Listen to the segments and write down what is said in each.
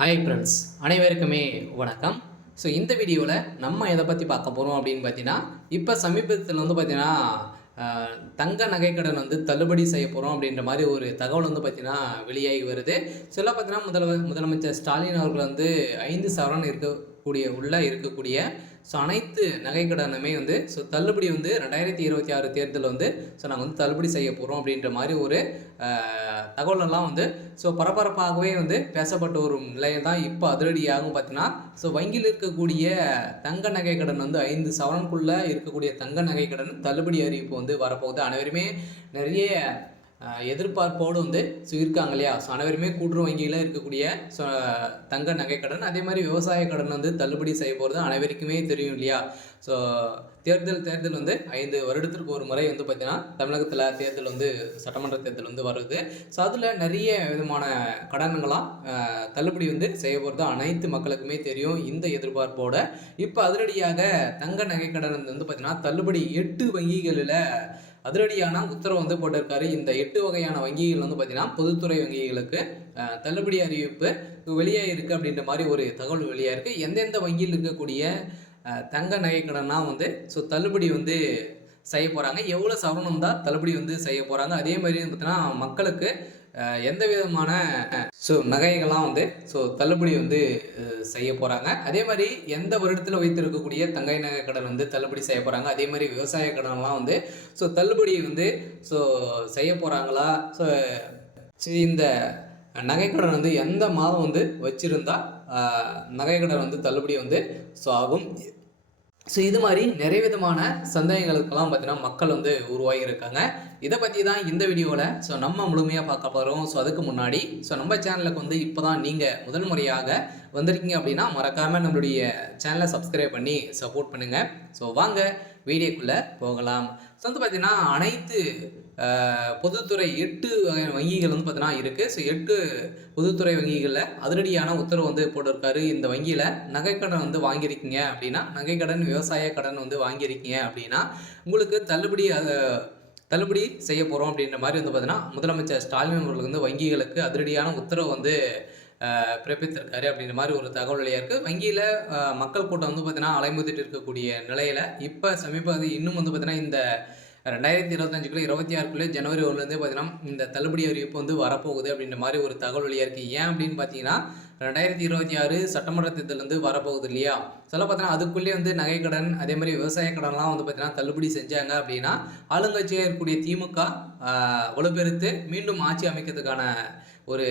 Hi friends, அனைவருக்குமே வணக்கம். இந்த வீடியோவில் நம்ம எதை பற்றி பார்க்க போகிறோம் அப்படின்னு பார்த்தீங்கன்னா, இப்போ சமீபத்தில் பார்த்தீங்கன்னா தங்க நகைக்கடன் தள்ளுபடி செய்ய போகிறோம் அப்படின்ற மாதிரி ஒரு தகவல் பார்த்தீங்கன்னா வெளியாகி வருது. இதெல்லாம் பார்த்தீங்கன்னா முதலமைச்சர் ஸ்டாலின் அவர்கள் 5 சவரன் இருக்கக்கூடிய அனைத்து நகைக்கடனுமே தள்ளுபடி 2026 தேர்தல் நாங்கள் தள்ளுபடி செய்ய போகிறோம் அப்படின்ற மாதிரி ஒரு தகவலெல்லாம் பரபரப்பாகவே பேசப்பட்ட ஒரு நிலையில் தான் இப்போ அதிரடியாகவும் பார்த்தீங்கன்னா வங்கியில் இருக்கக்கூடிய தங்க நகைக்கடன் 5 சவரனுக்குள்ளே இருக்கக்கூடிய தங்க நகைக்கடன் தள்ளுபடி அறிவிப்பு வரப்போகுது. அனைவருமே நிறைய எதிர்பார்ப்போடு இருக்காங்க இல்லையா? அனைவருமே கூட்டுறவு வங்கியில் இருக்கக்கூடிய தங்க நகைக்கடன், அதே மாதிரி விவசாய கடன் தள்ளுபடி செய்ய போகிறது அனைவருக்குமே தெரியும் இல்லையா? தேர்தல் 5 வருடத்திற்கு ஒரு முறை பார்த்தீங்கன்னா தமிழகத்தில் தேர்தல் சட்டமன்ற தேர்தல் வருது. அதில் நிறைய விதமான கடன்களாம் தள்ளுபடி செய்ய போகிறது அனைத்து மக்களுக்குமே தெரியும். இந்த எதிர்பார்ப்போட இப்போ அதிரடியாக தங்க நகைக்கடன் பார்த்தீங்கன்னா தள்ளுபடி 8 வங்கிகளில் அதிரடியான உத்தரவு போட்டிருக்காரு. இந்த 8 வகையான வங்கிகள் பார்த்தீங்கன்னா பொதுத்துறை வங்கிகளுக்கு தள்ளுபடி அறிவிப்பு வெளியாக இருக்குது அப்படின்ற மாதிரி ஒரு தகவல் வெளியாக இருக்குது. எந்தெந்த வங்கியில் இருக்கக்கூடிய தங்க நகைக்கடன்லாம் தள்ளுபடி செய்ய போகிறாங்க, எவ்வளோ சவரனம் தான் தள்ளுபடி செய்ய போகிறாங்க, அதே மாதிரி பார்த்தீங்கன்னா மக்களுக்கு எந்த விதமான நகைகள்லாம் தள்ளுபடி செய்ய போகிறாங்க, அதே மாதிரி எந்த வருடத்தில் வைத்திருக்கக்கூடிய தங்கை நகை கடன் தள்ளுபடி செய்ய போகிறாங்க, அதே மாதிரி விவசாய கடன்லாம் தள்ளுபடி செய்ய போகிறாங்களா, இந்த நகைக்கடன் எந்த மாதம் வச்சுருந்தா நகைக்கடன் தள்ளுபடி ஆகும். இது மாதிரி நிறைய விதமான சந்தேகங்களுக்கெல்லாம் பார்த்தீங்கன்னா மக்கள் உருவாகி இருக்காங்க. இதை பற்றி தான் இந்த வீடியோவில் நம்ம முழுமையாக பார்க்க போகிறோம். அதுக்கு முன்னாடி நம்ம சேனலுக்கு இப்போ தான் நீங்கள் முதல் முறையாக வந்திருக்கீங்க அப்படின்னா மறக்காமல் நம்மளுடைய சேனலை சப்ஸ்கிரைப் பண்ணி சப்போர்ட் பண்ணுங்கள். வாங்க வீடியோக்குள்ளே போகலாம். பார்த்தீங்கன்னா அனைத்து பொதுத்துறை 8 வங்கிகள் பார்த்தீங்கன்னா இருக்குது. 8 பொதுத்துறை வங்கிகளில் அதிரடியான உத்தரவு போட்டிருக்காரு. இந்த வங்கியில் நகைக்கடன் வாங்கியிருக்கீங்க அப்படின்னா, நகைக்கடன் விவசாய கடன் வாங்கியிருக்கீங்க அப்படின்னா உங்களுக்கு தள்ளுபடி செய்ய போகிறோம் அப்படின்ற மாதிரி பார்த்தீங்கன்னா முதலமைச்சர் ஸ்டாலின் அவர்கள் வங்கிகளுக்கு அதிரடியான உத்தரவு பிறப்பித்திருக்காரு அப்படின்ற மாதிரி ஒரு தகவல் வெளியாக இருக்குது. வங்கியில் மக்கள் கூட்டம் பார்த்தீங்கன்னா அலைமோதிட்டு இருக்கக்கூடிய நிலையில் இப்போ சமீபம் இன்னும் பார்த்தீங்கன்னா இந்த 2025 26 ஜனவரி 1 பார்த்தீங்கன்னா இந்த தள்ளுபடி அறிவிப்பு வரப்போகுது அப்படின்ற மாதிரி ஒரு தகவல் வெளியாக இருக்குது. ஏன் அப்படின்னு பார்த்தீங்கன்னா 2026 சட்டமன்ற தேர்தல் வரப்போகுது இல்லையா? பார்த்தீங்கன்னா அதுக்குள்ளேயே நகைக்கடன், அதே மாதிரி விவசாய கடன்லாம் பார்த்தீங்கன்னா தள்ளுபடி செஞ்சாங்க அப்படின்னா ஆளுங்கட்சியாக இருக்கக்கூடிய திமுக வலுப்பெருத்து மீண்டும் ஆட்சி அமைக்கிறதுக்கான ஒரு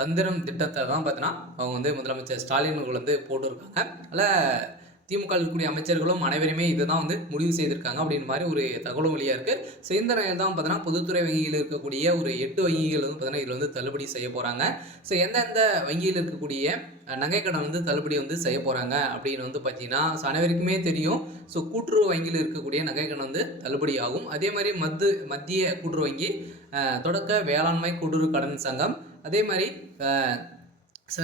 தந்திரம் திட்டத்தை தான் பார்த்தீங்கன்னா அவங்க முதலமைச்சர் ஸ்டாலின் அவர்கள் போட்டிருக்காங்க. அதில் திமுக இருக்கக்கூடிய அமைச்சர்களும் அனைவருமே இதை தான் முடிவு செய்திருக்காங்க அப்படின்னு மாதிரி ஒரு தகவலும் வெளியாக இருக்குது. இந்த நிலையில் தான் பார்த்தீங்கன்னா பொதுத்துறை வங்கியில் இருக்கக்கூடிய ஒரு 8 வங்கிகள் பார்த்தீங்கன்னா இதில் தள்ளுபடி செய்ய போகிறாங்க. எந்தெந்த வங்கியில் இருக்கக்கூடிய நகைக்கடன் தள்ளுபடி செய்ய போகிறாங்க அப்படின்னு பார்த்தீங்கன்னா அனைவருக்குமே தெரியும். கூட்டுறவு வங்கியில் இருக்கக்கூடிய நகைக்கடன் தள்ளுபடி ஆகும். அதே மாதிரி மத்திய கூட்டுறவு வங்கி, தொடக்க வேளாண்மை கூட்டுறவு கடன் சங்கம், அதே மாதிரி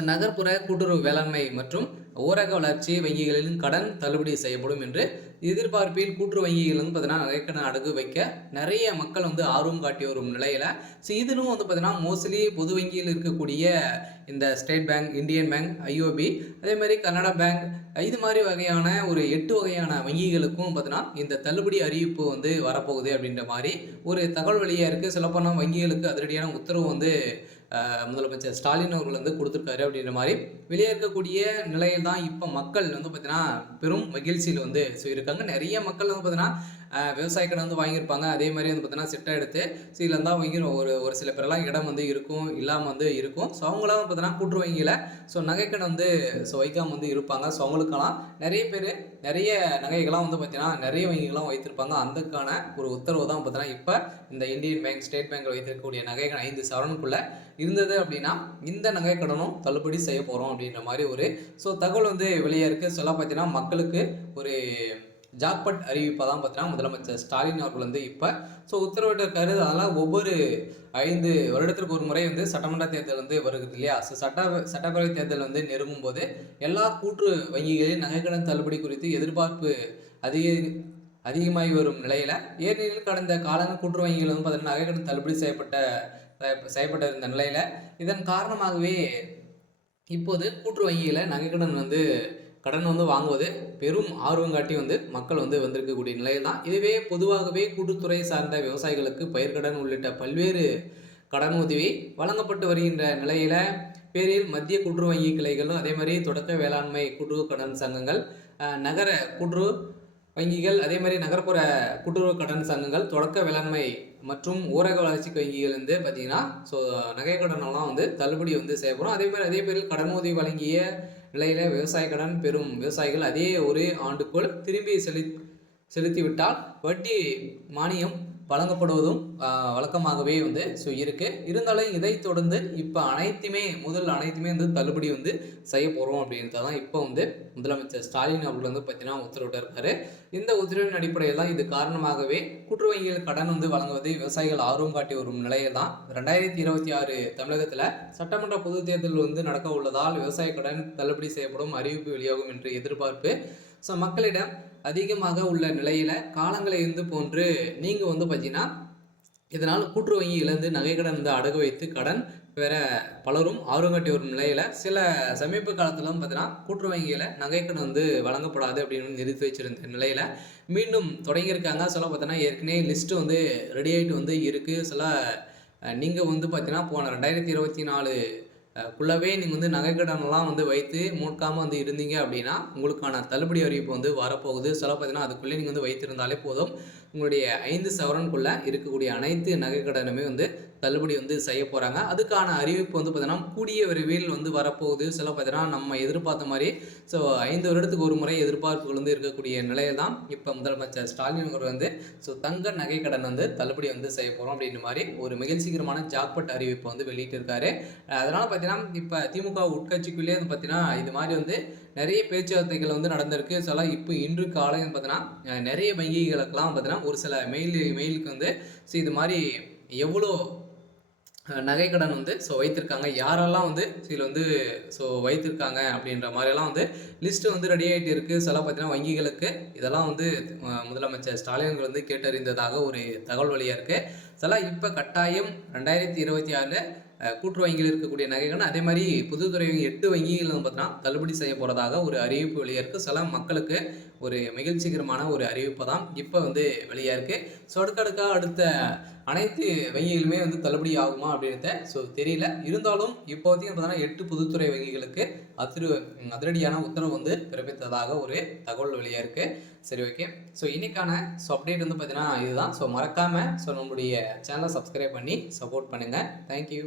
நகர்ப்புற கூட்டுறவு வேளாண்மை மற்றும் ஊரக வளர்ச்சி வங்கிகளின் கடன் தள்ளுபடி செய்யப்படும் என்று எதிர்பார்ப்பில் கூட்டுறவு வங்கிகள் பார்த்தீங்கன்னா நகைக்கடன் அடகு வைக்க நிறைய மக்கள் ஆர்வம் காட்டி வரும் நிலையில் இதிலும் பார்த்தீங்கன்னா மோஸ்ட்லி பொது வங்கியில் இருக்கக்கூடிய இந்த state bank, Indian bank, IOB, அதே மாதிரி கனடா பேங்க், இது மாதிரி வகையான ஒரு 8 வகையான வங்கிகளுக்கும் பார்த்தீங்கன்னா இந்த தள்ளுபடி அறிவிப்பு வரப்போகுது அப்படின்ற மாதிரி ஒரு தகவல் வெளியாக இருக்குது. சொல்லப்போனால் வங்கிகளுக்கு அதிரடியான உத்தரவு முதலமைச்சர் ஸ்டாலின் அவர்கள் கொடுத்துருக்காரு அப்படின்ற மாதிரி வெளியே இருக்கக்கூடிய நிலையில் தான் இப்போ மக்கள் பார்த்தீங்கன்னா பெரும் மகிழ்ச்சியில் இருக்காங்க. நிறைய மக்கள் பார்த்தீங்கன்னா விவசாய கடன் வாங்கியிருப்பாங்க. அதே மாதிரி பார்த்தீங்கன்னா சிட்டை எடுத்து இதில் தான் வாங்கி ஒரு சில பேரெல்லாம் இடம் இருக்கும், இல்லாமல் இருக்கும். அவங்களாம் பார்த்தீங்கன்னா கூட்டுறவு வங்கியில் நகைக்கடன் வைக்காமல் இருப்பாங்க. அவங்களுக்கெல்லாம் நிறைய பேர் நிறைய நகைகள்லாம் பார்த்தீங்கன்னா நிறைய வங்கிகள்லாம் வைத்திருப்பாங்க. அதுக்கான ஒரு உத்தரவு தான் பார்த்தீங்கன்னா இப்போ இந்த இந்தியன் பேங்க், ஸ்டேட் பேங்க் வைத்திருக்கக்கூடிய நகைகள் 5 சவரனுக்குள்ளே இருந்தது அப்படின்னா இந்த நகைக்கடனும் தள்ளுபடி செய்ய போகிறோம் அப்படின்ற மாதிரி ஒரு தகவல் வெளியே இருக்குது. பார்த்தீங்கன்னா மக்களுக்கு ஒரு ஜாக்பாட் அறிவிப்பாக தான் பார்த்தீங்கன்னா முதலமைச்சர் ஸ்டாலின் அவர்கள் இப்போ உத்தரவிட்டிருக்காரு. அதெல்லாம் ஒவ்வொரு 5 வருடத்திற்கு ஒரு முறை சட்டமன்ற தேர்தல் வருகிறது இல்லையா? சட்டப்பேரவை தேர்தல் நெருங்கும் போது எல்லா கூட்டு வங்கிகளின் நகைக்கடன் தள்ளுபடி குறித்து எதிர்பார்ப்பு அதிகமாகி வரும் நிலையில் ஏனெனில் கடந்த காலங்கள் கூட்டுறவு வங்கிகள் பார்த்தீங்கன்னா நகைக்கடன் தள்ளுபடி செய்யப்பட்ட இருந்த நிலையில் இதன் காரணமாகவே இப்போது கூட்டுறவு வங்கியில நகைக்கடன் வந்து கடன் வந்து வாங்குவது பெரும் ஆர்வம் காட்டி வந்து மக்கள் வந்து வந்திருக்கக்கூடிய நிலையில் தான். இதுவே பொதுவாகவே கூட்டுத்துறை சார்ந்த விவசாயிகளுக்கு பயிர்க்கடன் உள்ளிட்ட பல்வேறு கடன் உதவி வழங்கப்பட்டு வருகின்ற நிலையில பேரில் மத்திய கூட்டுறவு வங்கி கிளைகளும் அதே மாதிரி தொடக்க வேளாண்மை கூட்டுறவு கடன் சங்கங்கள், நகர கூட்டுறவு வங்கிகள், அதே மாதிரி நகர்ப்புற கூட்டுறவு கடன் சங்கங்கள், தொடக்க வேளாண்மை மற்றும் ஊரக வளர்ச்சி வங்கிகள் வந்து பார்த்தீங்கன்னா, ஸோ நகை கடனெல்லாம் வந்து தள்ளுபடி வந்து செய்யப்படும். அதே மாதிரி அதே பேரில் கடன் உதவி வழங்கிய நிலையில விவசாய கடன் பெறும் விவசாயிகள் அதே ஒரு ஆண்டுக்குள் திரும்பி செலுத்திவிட்டால் வட்டி மானியம் வழங்கப்படுவதும் வழக்கமாகவே வந்து இருக்குது. இருந்தாலும் இதை தொடர்ந்து இப்போ அனைத்துமே வந்து தள்ளுபடி வந்து செய்ய போகிறோம் அப்படின்றத தான் இப்போ வந்து முதலமைச்சர் ஸ்டாலின் அவர்கள் வந்து பார்த்தீங்கன்னா உத்தரவிட்டிருக்காரு. இந்த உத்தரவின் அடிப்படையில் தான் இது காரணமாகவே கூட்டுறவு வங்கிகள் கடன் வந்து வழங்குவதை விவசாயிகள் ஆர்வம் காட்டி வரும் நிலையில் தான் 2026 தமிழகத்தில் சட்டமன்ற பொதுத் தேர்தல் வந்து நடக்க உள்ளதால் விவசாய கடன் தள்ளுபடி செய்யப்படும் அறிவிப்பு வெளியாகும் என்று எதிர்பார்ப்பு ஸோ மக்களிடம் அதிகமாக உள்ள நிலையில் காலங்களை இருந்து போன்று நீங்கள் வந்து பார்த்தீங்கன்னா இதனால் கூட்டுறவு வங்கியிலேருந்து நகைக்கடன் வந்து அடகு வைத்து கடன் பெற பலரும் ஆர்வம் காட்டி வரும் நிலையில் சில சமீப காலத்தில் பார்த்தீங்கன்னா கூட்டுறவு வங்கியில் நகைக்கடன் வந்து வழங்கப்படாது அப்படின்னு நிறுத்தி வச்சிருந்த நிலையில் மீண்டும் தொடங்கியிருக்காங்க. சில பார்த்தீங்கன்னா ஏற்கனவே லிஸ்ட்டு வந்து ரெடி ஆகிட்டு வந்து இருக்குது. சில நீங்கள் வந்து பார்த்தீங்கன்னா போன 2024 குள்ளவே நீங்கள் வந்து நகைக்கடனெல்லாம் வந்து வைத்து மூட்காமல் வந்து இருந்தீங்க அப்படின்னா உங்களுக்கான தள்ளுபடி அறிவிப்பு வந்து வரப்போகுது. சில பார்த்தீங்கன்னா அதுக்குள்ளே நீங்கள் வந்து வைத்திருந்தாலே போதும், உங்களுடைய 5 சவரனுக்குள்ளே இருக்கக்கூடிய அனைத்து நகைக்கடனுமே வந்து தள்ளுபடி வந்து செய்ய போகிறாங்க. அதுக்கான அறிவிப்பு வந்து பார்த்தீங்கன்னா கூடிய விரைவில் வந்து வரப்போகுது. சில பார்த்தீங்கன்னா நம்ம எதிர்பார்த்த மாதிரி ஸோ 5 வருடத்துக்கு ஒரு முறை எதிர்பார்ப்புகள் வந்து இருக்கக்கூடிய நிலையில் தான் இப்போ முதலமைச்சர் ஸ்டாலின் அவர் வந்து ஸோ தங்க நகைக்கடன் வந்து தள்ளுபடி வந்து செய்ய போகிறோம் அப்படின்ற மாதிரி ஒரு மகிழ்ச்சிகரமான ஜாக்பட் அறிவிப்பை வந்து வெளியிட்டிருக்காரு. அதனால் பார்த்தீங்கன்னா இப்போ திமுக உட்கட்சிக்குள்ளேயே வந்து பார்த்தீங்கன்னா இது மாதிரி வந்து நிறைய பேச்சுவார்த்தைகள் வந்து நடந்திருக்கு. சில இப்போ இன்று காலை பார்த்தீங்கன்னா நிறைய வங்கிகளுக்கெல்லாம் பார்த்தீங்கன்னா ஒரு சில மெயிலுக்கு வந்து ஸோ இது மாதிரி எவ்வளோ நகைக்கடன் வந்து ஸோ வைத்திருக்காங்க, யாரெல்லாம் வந்து இதில் வந்து ஸோ வைத்திருக்காங்க அப்படின்ற மாதிரியெல்லாம் வந்து லிஸ்ட்டு வந்து ரெடி ஆகிட்டு இருக்குது. சில பார்த்தீங்கன்னா வங்கிகளுக்கு இதெல்லாம் வந்து முதலமைச்சர் ஸ்டாலின் வந்து கேட்டறிந்ததாக ஒரு தகவல் வழியாக இருக்குது. சில இப்போ கட்டாயம் 2026 கூட்டுறவு வங்கியில் இருக்கக்கூடிய நகைக்கடன் அதே மாதிரி பொதுத்துறை 8 வங்கிகள் வந்து பார்த்தீங்கன்னா தள்ளுபடி செய்ய போகிறதாக ஒரு அறிவிப்பு வெளியாக இருக்குது. சில மக்களுக்கு ஒரு மகிழ்ச்சிகரமான ஒரு அறிவிப்பு தான் இப்போ வந்து வெளியாக இருக்குது. ஸோ அடுத்த அனைத்து வங்கிகளுமே வந்து தள்ளுபடி ஆகுமா அப்படின்றத ஸோ தெரியல. இருந்தாலும் இப்போதைக்கு பார்த்தீங்கன்னா 8 பொதுத்துறை வங்கிகளுக்கு அதிரடியான உத்தரவு வந்து பிறப்பித்ததாக ஒரு தகவல் வெளியாக இருக்குது. சரி, ஓகே. ஸோ இன்னைக்கான ஸோ அப்டேட் வந்து பார்த்தீங்கன்னா இதுதான். ஸோ மறக்காமல் ஸோ நம்மளுடைய சேனலை சப்ஸ்கிரைப் பண்ணி சப்போர்ட் பண்ணுங்கள். தேங்க்யூ.